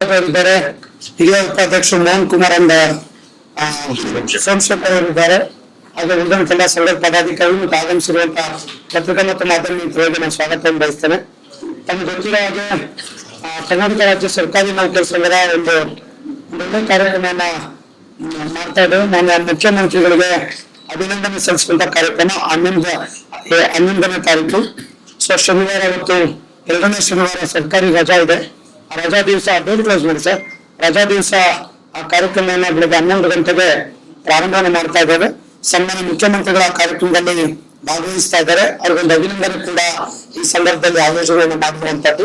ಇದ್ದಾರೆ. ಹಿರಿಯ ಉಪಾಧ್ಯಕ್ಷರು ಮೋಹನ್ ಕುಮಾರ್ ಅಂದ ಸೋಮಶೇಖರ್ ಹಾಗೆ ಉಳಿದಂತೆಲ್ಲ ಸರ್ವ ಪದಾಧಿಕಾರಿಗಳು ಮತ್ತು ಆಗಮಿಸಿರುವಂತಹ ಪತ್ರಿಕಾ ಮತ್ತು ಮಾಧ್ಯಮ ಮಿತ್ರರಿಗೆ ನಾನು ಸ್ವಾಗತವನ್ನು ಬಯಸ್ತೇನೆ. ತಮಗೆ ಗೊತ್ತಿರೋ ಹಾಗೆ ಕರ್ನಾಟಕ ರಾಜ್ಯ ಸರ್ಕಾರಿ ನೌಕರ ಸಂಘದ ಒಂದು ಒಳ್ಳೆ ಕಾರ್ಯಕ್ರಮವನ್ನ ಮಾಡ್ತಾ ಇದ್ದೇವೆ. ನಾನು ಮುಖ್ಯಮಂತ್ರಿಗಳಿಗೆ ಅಭಿನಂದನೆ ಸಲ್ಲಿಸುವಂತ ಕಾರ್ಯಕ್ರಮ 11ನೇ ತಾರೀಕು. ಶನಿವಾರ ಮತ್ತು 2ನೇ ಶನಿವಾರ ಸರ್ಕಾರಿ ರಜಾ ಇದೆ. ರಜಾ ದಿವಸ ಡೋರ್ ಕ್ಲೋಸ್ ಮಾಡಿ ಸರ್. ರಜಾ ದಿವಸ ಆ ಕಾರ್ಯಕ್ರಮವನ್ನು ಬೆಳಗ್ಗೆ 11 ಗಂಟೆಗೆ ಪ್ರಾರಂಭವನ್ನು ಮಾಡ್ತಾ ಇದ್ದೇವೆ. ಸನ್ಮಾನ್ಯ ಮುಖ್ಯಮಂತ್ರಿಗಳ ಕಾರ್ಯಕ್ರಮದಲ್ಲಿ ಭಾಗವಹಿಸ್ತಾ ಇದ್ದಾರೆ. ಅವ್ರಿಗೊಂದು ಅಭಿನಂದನೆ ಕೂಡ ಈ ಸಂದರ್ಭದಲ್ಲಿ ಆಯೋಜನೆಯನ್ನು ಮಾಡಿರುವಂತದ್ದು.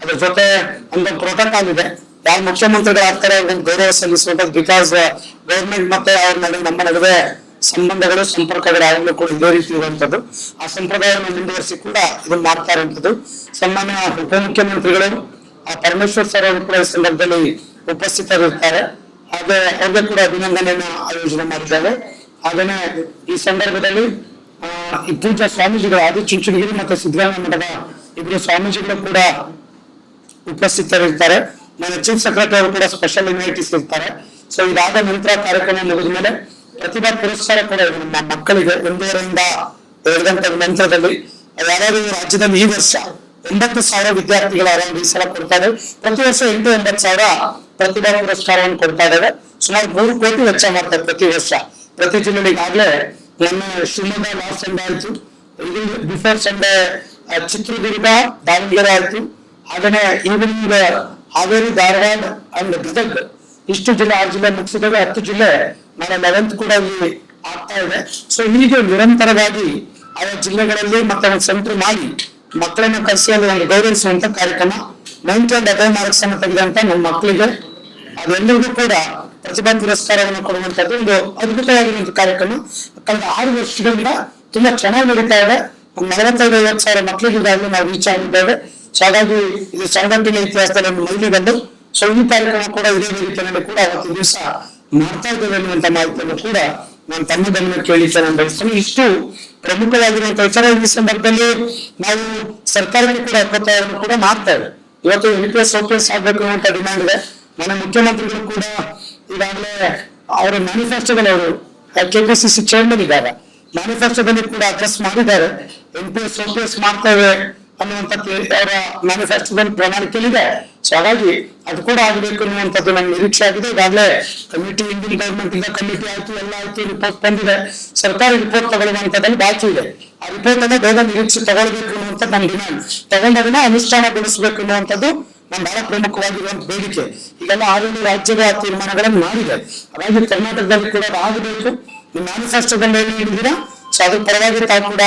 ಅದ್ರ ಜೊತೆ ಒಂದು ಪ್ರೋಟೋಕಾಲ್ ಇದೆ. ಯಾವ ಮುಖ್ಯಮಂತ್ರಿಗಳು ಆಗ್ತಾರೆ ಅವ್ರಿಗೆ ಗೌರವ ಸಲ್ಲಿಸುವಂತದ್ದು. ಬಿಕಾಸ್ ಗೌರ್ಮೆಂಟ್ ಮತ್ತೆ ಅವ್ರ ನಡುವೆ ನಮ್ಮ ನಡುವೆ ಸಂಬಂಧಗಳು ಸಂಪರ್ಕಗಳು ಯಾವಾಗಲೂ ಕೂಡ ಇದೇ ರೀತಿ ಇರುವಂತದ್ದು. ಆ ಸಂಪ್ರದಾಯವನ್ನು ಮುಂದುವರಿಸಿ ಕೂಡ ಇದನ್ನು ಮಾಡ್ತಾ ಇರುವಂತದ್ದು. ಸನ್ಮಾನ್ಯ ಉಪಮುಖ್ಯಮಂತ್ರಿಗಳು ಪರಮೇಶ್ವರ್ ಸರ್ ಅವರು ಕೂಡ ಈ ಸಂದರ್ಭದಲ್ಲಿ ಉಪಸ್ಥಿತರಿರ್ತಾರೆ. ಹಾಗೆ ಅವ್ರಿಗೆ ಕೂಡ ಅಭಿನಂದನೆಯನ್ನು ಆಯೋಜನೆ ಮಾಡಿದ್ದಾರೆ. ಹಾಗೇನೆ ಈ ಸಂದರ್ಭದಲ್ಲಿ ಈ ಪೂಜಾ ಸ್ವಾಮೀಜಿಗಳು ಆದಿಚುಂಚನಗಿರಿ ಮತ್ತು ಸಿದ್ದರಾಮಯ್ಯ ಮಠದ ಇಬ್ಬರು ಸ್ವಾಮೀಜಿಗಳು ಕೂಡ ಉಪಸ್ಥಿತರಿರ್ತಾರೆ. ನನ್ನ ಚೀಫ್ ಸೆಕ್ರೆಟರಿ ಅವರು ಕೂಡ ಸ್ಪೆಷಲ್ ಇನ್ವೈಟೀಸ್ ಇರ್ತಾರೆ. ಸೊ ಇದಾದ ನಂತರ ಕಾರ್ಯಕ್ರಮ ಮುಗಿದ ಮೇಲೆ ಪ್ರತಿಭಾ ಪುರಸ್ಕಾರ ಕೂಡ ನಮ್ಮ ಮಕ್ಕಳಿಗೆ 1:30ರಿಂದ 2 ಗಂಟೆಗಳ ನಂತರದಲ್ಲಿ ಯಾರು ರಾಜ್ಯದಲ್ಲಿ ಈ ವರ್ಷ 9,000 ವಿದ್ಯಾರ್ಥಿಗಳ ಈ ಸಲ ಕೊಡ್ತಾ ಇದ್ದೇವೆ. ಪ್ರತಿ ವರ್ಷ 8,000-9,000 ಪ್ರತಿಭಾ ಪುರಸ್ಕಾರವನ್ನು ಕೊಡ್ತಾ ಇದ್ದೇವೆ. ಸುಮಾರು 3 ಕೋಟಿ ವೆಚ್ಚ ಮಾಡ್ತಾರೆ ಪ್ರತಿ ವರ್ಷ. ಪ್ರತಿ ಜಿಲ್ಲೆಯಲ್ಲಿ ಈಗಾಗಲೇ ನಮ್ಮ ಶಿವಮೊಗ್ಗ ಲಾಸ್ಟ್ ಸಂಡೇ ಆಯ್ತು, ಇದು ಬಿಫೋರ್ ಸಂಡೇ ಚಿತ್ರದುರ್ಗ, ದಾವಣಗೆರೆ ಆಯ್ತು. ಹಾಗೇನೆ ಈವ್ನಿಂಗ್ ಹಾವೇರಿ, ಧಾರವಾಡ ಅಂಡ್ ಗದಗ ಇಷ್ಟು ಜಿಲ್ಲೆ 6 ಜಿಲ್ಲೆ ಮುಗಿಸಿದ್ದೇವೆ. 10 ಜಿಲ್ಲೆ ನಾಳೆ 11th ಕೂಡ ಇಲ್ಲಿ ಆಗ್ತಾ ಇದೆ. ಸೊ ಹೀಗೆ ನಿರಂತರವಾಗಿ ಆಯಾ ಜಿಲ್ಲೆಗಳಲ್ಲಿ ಮತ್ತೆ ಒಂದು ಸೆಂಟರ್ ಮಾಡಿ ಮಕ್ಕಳನ್ನ ಕರೆಸಿ ಅಲ್ಲಿ ಒಂದು ಗೌರವಿಸುವಂತ ಕಾರ್ಯಕ್ರಮ. 90 and above ಮಾರ್ಕ್ಸ್ ಅನ್ನು ತೆಗೆದಂತ ನಮ್ಮ ಮಕ್ಕಳಿಗೆ ಅದೆಲ್ಲರಿಗೂ ಕೂಡ ಪ್ರತಿಭಾ ಪುರಸ್ಕಾರವನ್ನು ಕೊಡುವಂತದ್ದು ಒಂದು ಅದ್ಭುತವಾಗಿರುವಂತ ಕಾರ್ಯಕ್ರಮ. ಕಳೆದ 6 ವರ್ಷಗಳಿಂದ ತುಂಬಾ ಚೆನ್ನಾಗಿ ನಡೀತಾ ಇದೆ. 45,000 ಮಕ್ಕಳಿಗೆ ಈಗಾಗಲೇ ನಾವು ರೀಚ್ ಆಗಿದ್ದೇವೆ. ಸೊ ಹಾಗಾಗಿ ಇದು ಸಂಘಟನೆ ಇತಿಹಾಸದಲ್ಲಿ ಒಂದು ಮೈಲಿಗಲ್ಲು. ಸೊ ಈ ಕಾರ್ಯಕ್ರಮ ಕೂಡ ಇದೇ ರೀತಿಯಲ್ಲಿ ಕೂಡ ಅವತ್ತು ದಿವಸ ಮಾಡ್ತಾ ಇದ್ದೇವೆ ಅನ್ನುವಂತ ಮಾಹಿತಿಯನ್ನು ಕೂಡ ನಾನು ತಮ್ಮ ಗಮನಕ್ಕೆ ಕೇಳಿಕ್ಕೆ ನಾನು ಬಯಸ್ತೇನೆ. ಇಷ್ಟು ಪ್ರಮುಖವಾಗಿರುವಂತಹ ವಿಚಾರ. ಈ ಸಂದರ್ಭದಲ್ಲಿ ನಾವು ಸರ್ಕಾರಕ್ಕೆ ಕೂಡ 70,000 ಕೂಡ ಮಾಡ್ತೇವೆ. ಇವತ್ತು NPS OPS ಆಗ್ಬೇಕು ಅನ್ನುವಂತ ಡಿಮ್ಯಾಂಡ್ ಇದೆ. ನನ್ನ ಮುಖ್ಯಮಂತ್ರಿಗಳು ಕೂಡ ಈಗಾಗಲೇ ಅವರ ಮ್ಯಾನಿಫೆಸ್ಟೋದಲ್ಲಿ ಅವರು KPCC ಚೇರ್ಮನ್ ಇದ್ದಾರೆ. ಮ್ಯಾನಿಫೆಸ್ಟೋದಲ್ಲಿ ಕೂಡ ಅಡ್ರೆಸ್ ಮಾಡಿದ್ದಾರೆ. NPS OPS ಮಾಡ್ತೇವೆ ಅನ್ನುವಂಥ ಅವರ ಮ್ಯಾನಿಫೆಸ್ಟೋದಲ್ಲಿ ಪ್ರಣಾಳಿಕೆಯಲ್ಲಿದೆ. ಸೊ ಹಾಗಾಗಿ ಅದು ಕೂಡ ಆಗಬೇಕು ಅನ್ನುವಂಥದ್ದು ನನ್ನ ನಿರೀಕ್ಷೆ ಆಗಿದೆ. ಈಗಾಗಲೇ ಕಮಿಟಿ, ಇಂಡಿಯನ್ ಗವರ್ಮೆಂಟ್ ಇಂದ ಕಮಿಟಿ ಆಯ್ತು, ಎಲ್ಲ ಆಯ್ತು, ರಿಪೋರ್ಟ್ ಬಂದಿದೆ. ಸರ್ಕಾರಿ ರಿಪೋರ್ಟ್ ತಗೊಳ್ಳುವಂಥದ್ದಲ್ಲಿ ಬಾಕಿ ಇದೆ. ಆ ರಿಪೋರ್ಟ್ ಅನ್ನ ಬೇಗ ನಿರೀಕ್ಷೆ ತಗೊಳ್ಬೇಕು ಅನ್ನುವಂಥದ್ದು ನನ್ನ ಡಿಮ್ಯಾಂಡ್. ತಗೊಂಡದನ್ನ ಅನುಷ್ಠಾನಗೊಳಿಸಬೇಕು ಅನ್ನುವಂಥದ್ದು ನಮ್ಮ ಬಹಳ ಪ್ರಮುಖವಾಗಿರುವಂತ ಬೇಡಿಕೆ. ಈಗೆಲ್ಲ 6 ರಾಜ್ಯದ ತೀರ್ಮಾನಗಳನ್ನು ಮಾಡಿದೆ. ಹಾಗಾಗಿ ಕರ್ನಾಟಕದಲ್ಲಿ ಕೂಡ ಆಗಬೇಕು. ನಿಮ್ಮ ಮ್ಯಾನಿಫೆಸ್ಟೋದಲ್ಲಿ ಏನು ಹೇಳಿದ್ದೀರಾ, ಸೊ ಅದ್ರ ಪರವಾಗಿ ತಾವು ಕೂಡ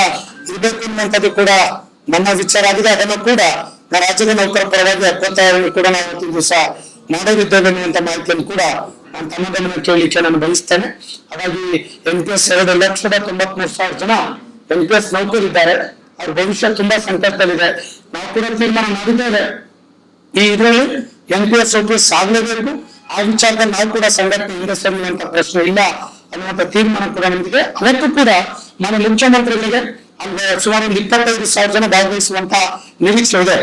ಇರಬೇಕು ಅನ್ನುವಂಥದ್ದು ಕೂಡ ನನ್ನ ವಿಚಾರ ಆಗಿದೆ. ಅದನ್ನು ಕೂಡ ರಾಜ್ಯದ ನೌಕರ ಪರವಾಗಿ 70,000 ಕೂಡ ನಾವು ಇವತ್ತಿನ ದಿವಸ ಮಾಡೋದಿದ್ದೇವೆ ಅನ್ನುವಂತ ಮಾಹಿತಿಯನ್ನು ಕೂಡ ನಾನು ತಮ್ಮ ಗಮನ ಕೇಳಲಿಕ್ಕೆ ನಾನು ಬಯಸ್ತೇನೆ. ಹಾಗಾಗಿ NPS 2,93,000 ಜನ NPS ನೌಕರಿದ್ದಾರೆ. ಅವ್ರ ಭವಿಷ್ಯ ತುಂಬಾ ಸಂಕಟದಲ್ಲಿದೆ. ನಾವು ಕೂಡ ತೀರ್ಮಾನ ಮಾಡಿದ್ದೇವೆ. ಈ ಇದರಲ್ಲಿ NPS OPS ಆಗಲೇಬೇಕು. ಆ ವಿಚಾರದಲ್ಲಿ ನಾವು ಕೂಡ ಸಂಘಟನೆಯಿಂದ ಸೇರುವಂತ ಪ್ರಶ್ನೆ ಇಲ್ಲ ಅನ್ನುವಂಥ ತೀರ್ಮಾನ ಕೂಡ ನಮಗೆ. ಅದಕ್ಕೂ ಕೂಡ ನಾನು ಮುಖ್ಯಮಂತ್ರಿಗಳಿಗೆ ಅಲ್ಲಿ ಸುಮಾರು 25,000 ಜನ ಭಾಗವಹಿಸುವಂತ ನಿರೀಕ್ಷೆ ಇದೆ.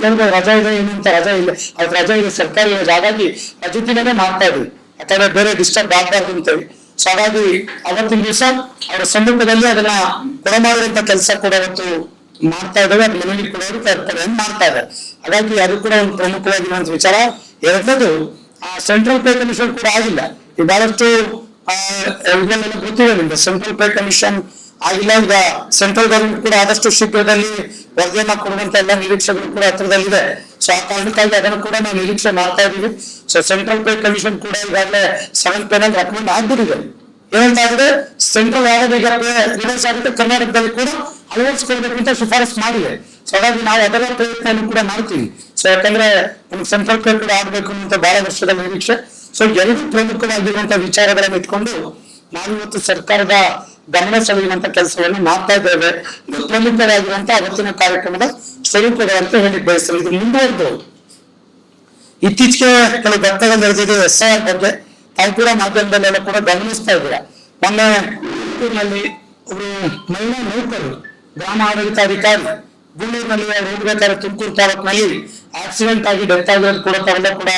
ಕೇಂದ್ರ ರಜಾ ಇದೆ, ಏನಂತ ರಜಾ ಇಲ್ಲ, ಅದು ರಜಾ ಇದೆ, ಸರ್ಕಾರಿ ರಜೆ. ಹಾಗಾಗಿ ರಜೆ ದಿನನೇ ಮಾಡ್ತಾ ಇದ್ವಿ, ಯಾಕಂದ್ರೆ ಬೇರೆ ಡಿಸ್ಟರ್ಬ್ ಆಗಬಾರ್ದು ಅಂತೇಳಿ. ಸೊ ಹಾಗಾಗಿ ಅವತ್ತಿನ ದಿವಸ ಅವರ ಸಮ್ಮುಖದಲ್ಲಿ ಅದನ್ನ ಕೊಡಮಾಡುವಂತ ಕೆಲಸ ಕೂಡ ಅವತ್ತು ಮಾಡ್ತಾ ಇದ್ದೇವೆ. ಅದು ಮನೆಯಲ್ಲಿ ಕೂಡ ಮಾಡ್ತಾ ಇದೆ. ಹಾಗಾಗಿ ಅದು ಕೂಡ ಒಂದು ಪ್ರಮುಖವಾಗಿರುವಂತ ವಿಚಾರ. ಎರಡನೇದು ಸೆಂಟ್ರಲ್ ಪೇ ಕಮಿಷನ್ ಕೂಡ ಆಗಿಲ್ಲ. ಈ ಬಹಳಷ್ಟು ಇದನ್ನೆಲ್ಲ ಗೊತ್ತಿದೆ ನಿಮ್ಗೆ. ಸೆಂಟ್ರಲ್ ಪೇ ಕಮಿಷನ್ ಆಗಿಲ್ಲ. ಈಗ ಸೆಂಟ್ರಲ್ ಗವರ್ಮೆಂಟ್ ಕೂಡ ಆದಷ್ಟು ಶೀಘ್ರದಲ್ಲಿ ವರದಿಯನ್ನ ಕೊಡುವಂತ ಎಲ್ಲ ನಿರೀಕ್ಷೆಗಳು ಕೂಡ ಹತ್ರದಲ್ಲಿದೆ. ಸೊ ಆ ಕಾರಣಕ್ಕಾಗಿ ಅದನ್ನು ಕೂಡ ನಾವು ನಿರೀಕ್ಷೆ ಮಾಡ್ತಾ ಇದ್ದೀವಿ. ಸೊ ಸೆಂಟ್ರಲ್ ಪೇ ಕಮಿಷನ್ ಕೂಡ ಈಗಾಗಲೇ 7th ಪೇನಲ್ಲಿ ರೆಕಮೆಂಡ್ ಆಗ್ಬಿಟ್ಟಿದೆ. ಏನಂತಾಗಿದೆ, ಸೆಂಟ್ರಲ್ ಯಾವಾಗ ಈಗ ರಿಲೀಸ್ ಆಗುತ್ತೆ, ಕರ್ನಾಟಕದಲ್ಲಿ ಕೂಡ ಅಳವಡಿಸಿಕೊಳ್ಬೇಕು ಅಂತ ಶಿಫಾರಸ್ ಮಾಡಿದೆ. ಸೊ ಹಾಗಾಗಿ ನಾವು ಅದರ ಪ್ರಯತ್ನ ಕೂಡ ಮಾಡ್ತೀವಿ. ಸೊ ಯಾಕಂದ್ರೆ ನಮ್ಗೆ ಸೆಂಟ್ರಲ್ ಪೇ ಕೂಡ ಆಗ್ಬೇಕು ಅಂತ ಬಹಳ ವರ್ಷದ ನಿರೀಕ್ಷೆ. ಸೊ 2 ಪ್ರಮುಖವಾಗಿರುವಂತಹ ವಿಚಾರಗಳನ್ನು ಇಟ್ಕೊಂಡು ನಾವಿವತ್ತು ಸರ್ಕಾರದ ಗಮನ ಸೆಳೆಯುವಂತ ಕೆಲಸವನ್ನು ಮಾಡ್ತಾ ಇದ್ದೇವೆ. ಇದು ಪ್ರಮುಖವಾಗಿರುವಂತಹ ಅವತ್ತಿನ ಕಾರ್ಯಕ್ರಮದ ಸ್ವರೂಪಗಳಂತ ಹೇಳಿ ಬಯಸ್ತೇವೆ. ಇದು ಮುಂದುವರೆದು ಇತ್ತೀಚೆಗೆ ಕೆಲವು ಘಟನೆಗಳು ನಡೆದಿದೆ. SIR ಬಗ್ಗೆ ತಾವು ಕೂಡ ಮಾಧ್ಯಮದಲ್ಲೆಲ್ಲ ಕೂಡ ಗಮನಿಸ್ತಾ ಇದ್ದೀರಾ. ಮೊನ್ನೆ ಒಬ್ಬರು ಮಹಿಳಾ ನೌಕರರು, ಗ್ರಾಮ ಆಡಳಿತಾಧಿಕಾರಿ ಗೂಳೂರಿನಲ್ಲಿ ಹೋಗ್ಬೇಕಾದ್ರೆ ತುಮಕೂರು ತಾಲೂಕಿನಲ್ಲಿ ಆಕ್ಸಿಡೆಂಟ್ ಆಗಿ ಡೆತ್ ಆಗಿರೋದು ಕೂಡ ತಾವೆಲ್ಲ ಕೂಡ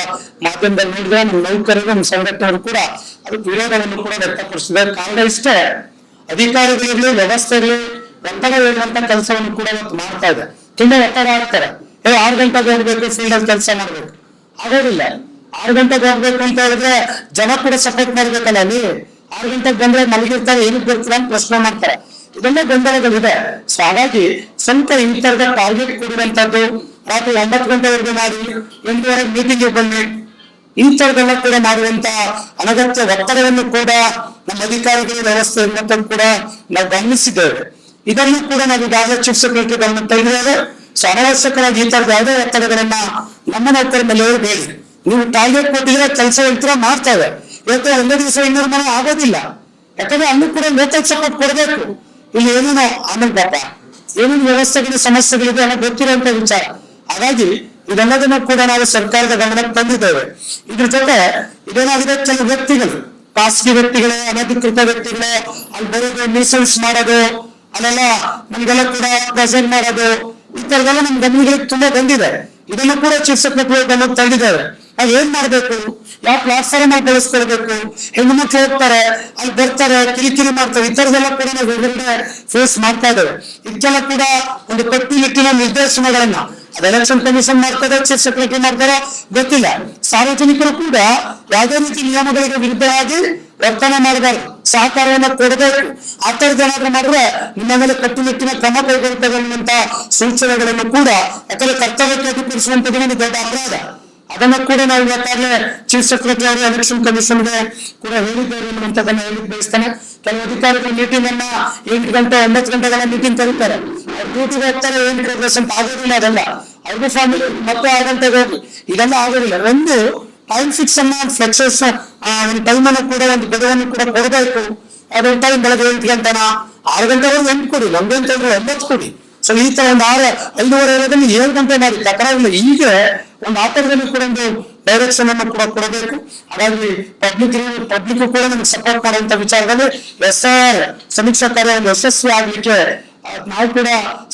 ಮಾಧ್ಯಮದಲ್ಲಿ ನೋಡಿದ್ರೆ ನಮ್ಮ ನೌಕರರು ನಮ್ಮ ಸಂಘಟನೆಗಳು ಕೂಡ ಅದಕ್ಕೆ ವಿರೋಧವನ್ನು ಕೂಡ ವ್ಯಕ್ತಪಡಿಸಿದ್ದಾರೆ. ಕಾರಣ ಇಷ್ಟೇ, ಅಧಿಕಾರಿಗಳಿರ್ಲಿ ವ್ಯವಸ್ಥೆ ಇರಲಿ ಒತ್ತಡ ಹೇಳುವಂತ ಕೆಲಸವನ್ನು ಕೂಡ ಇವತ್ತು ಮಾಡ್ತಾ ಇದೆ. ತುಂಬಾ ಒತ್ತಡ ಆಗ್ತಾರೆ. 6 ಗಂಟೆಗೆ ಹೋಗ್ಬೇಕು, ಫೀಲ್ಡ್ ಅಲ್ಲಿ ಕೆಲಸ ಮಾಡ್ಬೇಕು, ಆಗೋದಿಲ್ಲ. 6 ಗಂಟೆಗೆ ಹೋಗ್ಬೇಕು ಅಂತ ಹೇಳಿದ್ರೆ ಜನ ಕೂಡ ಸಪೋರ್ಟ್ ಮಾಡ್ಬೇಕಲ್ಲ. ಅಲ್ಲಿ 6 ಗಂಟೆಗೆ ಬಂದ್ರೆ ಮಲಗಿರ್ತಾರೆ, ಏನಕ್ಕೆ ಬರ್ತೀರ ಅಂತ ಪ್ರಶ್ನೆ ಮಾಡ್ತಾರೆ. ಇದೆಲ್ಲ ಗೊಂದಲಗಳಿದೆ. ಸೊ ಹಾಗಾಗಿ ಸ್ವಲ್ಪ ಈ ತರದ ಟಾರ್ಗೆಟ್ ಕೊಡುವಂತದ್ದು, ರಾತ್ರಿ 9 ಗಂಟೆವರೆಗೂ ಮಾಡಿ 8 ಮೀಟಿಂಗ್ ಬನ್ನಿ, ಇಂಥದ್ದೆಲ್ಲ ಕೂಡ ಮಾಡುವಂತ ಅನಗತ್ಯ ಒತ್ತಡವನ್ನು ಕೂಡ ನಮ್ಮ ಅಧಿಕಾರಿಗಳ ವ್ಯವಸ್ಥೆ ಕೂಡ ನಾವು ಗಮನಿಸಿದ್ದೇವೆ. ಇದನ್ನು ಕೂಡ ನಾವು ಈಗಾಗಲೇ ಚೀಫ್ ಸೆಕ್ರೆಟರಿ ಗಮನ ತೆಗೆದಿದ್ದೇವೆ. ಸೊ ಅನಾವಶ್ಯಕವಾಗಿ ಈ ತರದ ಯಾವುದೇ ಒತ್ತಡಗಳನ್ನ ನಮ್ಮ ನೌಕರ ಮೇಲೆ ಹೇಳಿ, ನೀವು ಟಾರ್ಗೆಟ್ ಕೊಟ್ಟಿದ್ರೆ ಕೆಲಸ ಹೇಳ್ತೀರಾ ಮಾಡ್ತೇವೆ. ಇವತ್ತು ಒಂದೇ ದಿವಸ 200 ಮನೆ ಆಗೋದಿಲ್ಲ. ಯಾಕಂದ್ರೆ ಅಲ್ಲೂ ಕೂಡ ಲೋಕಲ್ ಸಪೋರ್ಟ್ ಕೊಡಬೇಕು. ಇಲ್ಲಿ ಏನೇನೋ ಆಮೇಲೆ ಪಾಪ ಏನೇನು ವ್ಯವಸ್ಥೆಗಳು ಸಮಸ್ಯೆಗಳಿದೆ ಅನ್ನೋ ಗೊತ್ತಿರುವಂತ ವಿಚಾರ. ಹಾಗಾಗಿ ಇದೆಲ್ಲದನ್ನು ಕೂಡ ನಾವು ಸರ್ಕಾರದ ಗಮನಕ್ಕೆ ತಂದಿದ್ದೇವೆ. ಇದ್ರ ಜೊತೆ ಇದೇನಾಗಿದೆ, ಕೆಲವು ವ್ಯಕ್ತಿಗಳು, ಖಾಸಗಿ ವ್ಯಕ್ತಿಗಳೇ, ಅನಧಿಕೃತ ವ್ಯಕ್ತಿಗಳೇ ಅಲ್ಲಿ ಬರೋದು, ನ್ಯೂಸೆನ್ಸ್ ಮಾಡೋದು, ಅಲ್ಲೆಲ್ಲ ನಮ್ಗೆಲ್ಲ ಕೂಡ ಪ್ರೆಸೆಂಟ್ ಮಾಡೋದು, ಈ ತರದೆಲ್ಲ ನಮ್ ಗಮನಗಳಿಗೆ ತುಂಬಾ ಬಂದಿದೆ. ಇದನ್ನು ಕೂಡ ಚೀಫ್ ಸೆಕ್ರೆಟರಿ ಗಮನಕ್ಕೆ ತಂದಿದ್ದೇವೆ. ನಾವ್ ಏನ್ ಮಾಡ್ಬೇಕು, ಯಾವ ಪ್ಲಾಟ್ಫಾರ್ಮ್ ಆಗಿ ಬಳಸ್ಕೊಳ್ಬೇಕು, ಹೆಣ್ಣು ಮಕ್ಳು ಹೋಗ್ತಾರೆ, ಅಲ್ಲಿ ಬರ್ತಾರೆ, ಕಿರಿಕಿರಿ ಮಾಡ್ತಾರೆ, ಈ ತರದೆಲ್ಲ ಕೂಡ ನಾವು ಹೊರಗಡೆ ಫೇಸ್ ಮಾಡ್ತಾ ಇದ್ದೇವೆ. ಇದಕ್ಕೆಲ್ಲ ಕೂಡ ಒಂದು ಕಟ್ಟುನಿಟ್ಟಿನ ನಿರ್ದೇಶನಗಳನ್ನ ಅದು ಎಲೆಕ್ಷನ್ ಕಮಿಷನ್ ಮಾಡ್ತಾರೆ, ಚೀಫ್ ಸೆಕ್ರೆಟರಿ ಮಾಡ್ತಾರೆ, ಗೊತ್ತಿಲ್ಲ. ಸಾರ್ವಜನಿಕರು ಕೂಡ ಯಾವುದೇ ರೀತಿ ನಿಯಮಗಳಿಗೆ ವಿರುದ್ಧವಾಗಿ ವರ್ತನೆ ಮಾಡಬಾರ್ದು, ಸಹಕಾರವನ್ನು ಕೊಡಬೇಕು. ಆ ತರದ ಏನಾದ್ರೂ ಮಾಡಿದ್ರೆ ನಿಮ್ಮ ಮೇಲೆ ಕಟ್ಟುನಿಟ್ಟಿನ ಕ್ರಮ ಕೈಗೊಳ್ಳುತ್ತದೆ ಅನ್ನುವಂತ ಸೂಚನೆಗಳನ್ನು ಕೂಡ, ಯಾಕಂದ್ರೆ ಕರ್ತವ್ಯಕ್ಕೆ ಅಡ್ಡಿಪಡಿಸುವಂತದ್ದು ಒಂದು ದೊಡ್ಡ ಅಪರಾಧ. ಅದನ್ನು ಕೂಡ ನಾವು ಇವತ್ತಾಗಲೇ ಚೀಫ್ ಸೆಕ್ರೆಟರಿ ಅವರು ಎಲೆಕ್ಷನ್ ಕಮಿಷನ್ಗೆ ಕೂಡ ಹೇಳಿದ್ದೇವೆ ಅನ್ನುವಂಥದ್ದನ್ನ ಹೇಳಿಕ್ ಬಯಸ್ತಾನೆ. ಕೆಲವು ಅಧಿಕಾರಿಗಳು ಮೀಟಿಂಗ್ ಅನ್ನ 8 ಗಂಟೆ 9 ಗಂಟೆಗಳ ಮೀಟಿಂಗ್ ಕರೀತಾರೆ, ಅವ್ರು ಡ್ಯೂಟಿಗೆ ಹೋಗ್ತಾರೆ, ಏನು ಪ್ರೋಗ್ರೆಸ್ ಅಂತ ಆಗೋದಿಲ್ಲ. ಅದೆಲ್ಲ ಅವ್ರಿಗೂ ಫ್ಯಾಮಿಲಿ ಮತ್ತೆ 6 ಗಂಟೆಗೆ ಹೋಗಿ ಇದೆಲ್ಲ ಆಗೋದಿಲ್ಲ. ಒಂದು ಟೈಮ್ ಫಿಕ್ಸ್ ಅನ್ನ, ಫ್ಲೆಕ್ಸಸ್ ಒಂದು ಟೈಮ್ ಅನ್ನು ಕೂಡ, ಒಂದು ಗಡುವನ್ನು ಕೂಡ ಕೊಡಬೇಕು. ಅದು ಟೈಮ್ ಬೆಳಗ್ಗೆ 8 ಗಂಟೆನ 6 ಗಂಟೆವರೆಗೂ 8 ಕೊಡಿ, ನಮ್ಗೆ ಅಂತ ಹೇಳಿದ್ರೆ 9 ಕೊಡಿ. ಸೊ ಈ ತರ ಒಂದು 5:30 ಇರೋದನ್ನು 7 ಗಂಟೆ ಮಾಡಿ ತಕರಾರಿಲ್ಲ. ಈಗ ಒಂದು ಆತರದಲ್ಲಿ ಕೂಡ ಒಂದು ಡೈರೆಕ್ಷನ್ ಅನ್ನು ಕೂಡ ಕೊಡಬೇಕು. ಹಾಗಾಗಿ ಪಬ್ಲಿಕ್ ಕೂಡ ನಮ್ಗೆ ಸಪೋರ್ಟ್ ಮಾಡುವಂತ ವಿಚಾರದಲ್ಲಿ SIR ಸಮೀಕ್ಷಾ ಕಾರ್ಯ ಒಂದು ಯಶಸ್ವಿ ಆಗ್ಲಿಕ್ಕೆ ನಾವು ಕೂಡ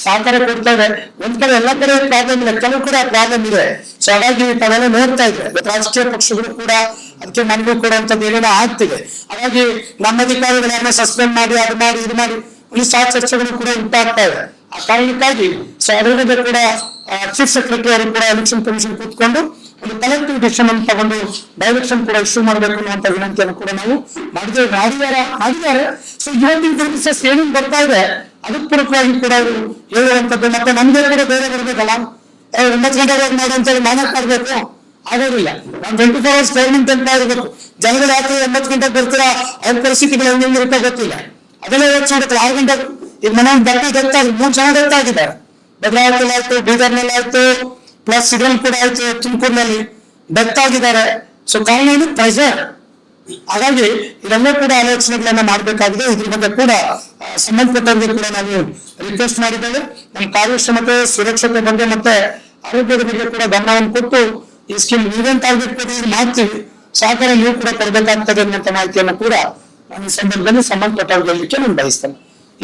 ಸಹಕಾರ ಕೊಡ್ತೇವೆ. ಒಂದ್ ಕಡೆ ಎಲ್ಲ ಕಡೆ ಪ್ರಾಬ್ಲಮ್ ಇಲ್ಲ, ಕೆಲವು ಕೂಡ ಪ್ರಾಬ್ಲಮ್ ಇದೆ. ಸೊ ಹಾಗಾಗಿ ತಾವೆಲ್ಲ ನೋಡ್ತಾ ಇದ್ರೆ ರಾಜಕೀಯ ಪಕ್ಷಗಳು ಕೂಡ ಅದಕ್ಕೆ ಮನವಿ ಕೊಡುವಂತದ್ದು ಏನೇನೋ ಆಗ್ತಿದೆ. ಹಾಗಾಗಿ ನಮ್ಮ ಅಧಿಕಾರಿಗಳನ್ನ ಸಸ್ಪೆಂಡ್ ಮಾಡಿ, ಅದು ಮಾಡಿ, ಇದು ಮಾಡಿ, ಇಲ್ಲಿ ಚರ್ಚೆಗಳು ಕೂಡ ಉಂಟಾಗ್ತಾ ಇದೆ. ಆ ಕಾರಣಕ್ಕಾಗಿ ಸೊ ಅದರ ಕೂಡ ಚೀಫ್ ಸೆಕ್ರೆಟರಿ ಅವರು ಕೂಡ ಎಲೆಕ್ಷನ್ ಕಮಿಷನ್ ಕೂತ್ಕೊಂಡು ಒಂದು ಕಲೆಕ್ಟಿವ್ ಡಿಸಿಷನ್ ಅನ್ನು ತಗೊಂಡು ಡೈರೆಕ್ಷನ್ ಕೂಡ ಇಶ್ಯೂ ಮಾಡಬೇಕು ಅನ್ನುವಂತ ವಿನಂತಿಯನ್ನು ಕೂಡ ನಾವು ಮಾಡಿದ್ದಾರೆ. ಸೊ ಇವತ್ತಿನ ಸರ್ವಿಸಸ್ ಏನೇನು ಬರ್ತಾ ಇದೆ ಅದಕ್ಕೆ ಪೂರಕವಾಗಿ ಕೂಡ ಅವರು ಹೇಳುವಂತದ್ದು. ಮತ್ತೆ ನಮ್ಗೆ ಕೂಡ ಬೇರೆ ಬರ್ಬೇಕಲ್ಲ, 9 ಗಂಟೆಗೆ ಮಾಡಿ ಅಂತೇಳಿ ನಾನೇ ಮಾಡ್ಬೇಕು, ಆಗೋದಿಲ್ಲ. ನಾನು 24 hours ಗೌರ್ಮೆಂಟ್ ಅಂತ ಇರಬೇಕು. ಜನಗಳು ಯಾಕೆ 9 ಗಂಟೆಗೆ ಬರ್ತೀರಾ, ಅವ್ರ ಪರಿಸ್ಥಿತಿಗಳು ಹೆಂಗಿರುತ್ತೆ ಗೊತ್ತಿಲ್ಲ. ಅದೆಲ್ಲ ಯೋಚನೆ ಮಾಡುತ್ತೆ. 6 ಗಂಟೆ ಈಗ ಮನೆ ಬೆಟ್ಟ ಗೊತ್ತಾಗಿ 3 ಜನ ಗೊತ್ತಾಗಿದ್ದಾರೆ. ಭದ್ರಾವತಿಯಲ್ಲಿ ಆಯ್ತು, ಬೀದರ್ನಲ್ಲಿ ಆಯ್ತು, ಪ್ಲಸ್ ಇದ್ರಲ್ಲಿ ಕೂಡ ಆಯ್ತು, ತುಮಕೂರಿನಲ್ಲಿ ಡೆತ್ ಆಗಿದ್ದಾರೆ. ಸೊ ಕಾರಣ ಏನು, ಪ್ರೆಷರ್. ಹಾಗಾಗಿ ಇದೆಲ್ಲ ಕೂಡ ಆಲೋಚನೆಗಳನ್ನ ಮಾಡಬೇಕಾಗಿದೆ. ಇದ್ರ ಬಗ್ಗೆ ಕೂಡ ಸಂಬಂಧಪಟ್ಟವರಿಗೆ ಕೂಡ ನಾವು ರಿಕ್ವೆಸ್ಟ್ ಮಾಡಿದ್ದೇವೆ. ನಮ್ಮ ಕಾರ್ಯಕ್ಷಮತೆ, ಸುರಕ್ಷತೆ ಬಗ್ಗೆ ಮತ್ತೆ ಆರೋಗ್ಯದ ಬಗ್ಗೆ ಕೂಡ ಗಮನವನ್ನು ಕೊಟ್ಟು ಈ ಸ್ಕೀಮ್ ನೀವೇನ್ ಟಾರ್ಗೆಟ್ ಕೊಟ್ಟು ಮಾಡ್ತೀವಿ, ಸಹಕಾರ ನೀವು ಕೂಡ ಕೊಡಬೇಕಾಗ್ತದೆ ಅನ್ನುವಂತ ಮಾಹಿತಿಯನ್ನು ಕೂಡ ನಾನು ಈ ಸಂದರ್ಭದಲ್ಲಿ ಸಂಬಂಧಪಟ್ಟವರಿಗೆ ನಾನು ಬಯಸ್ತೇನೆ.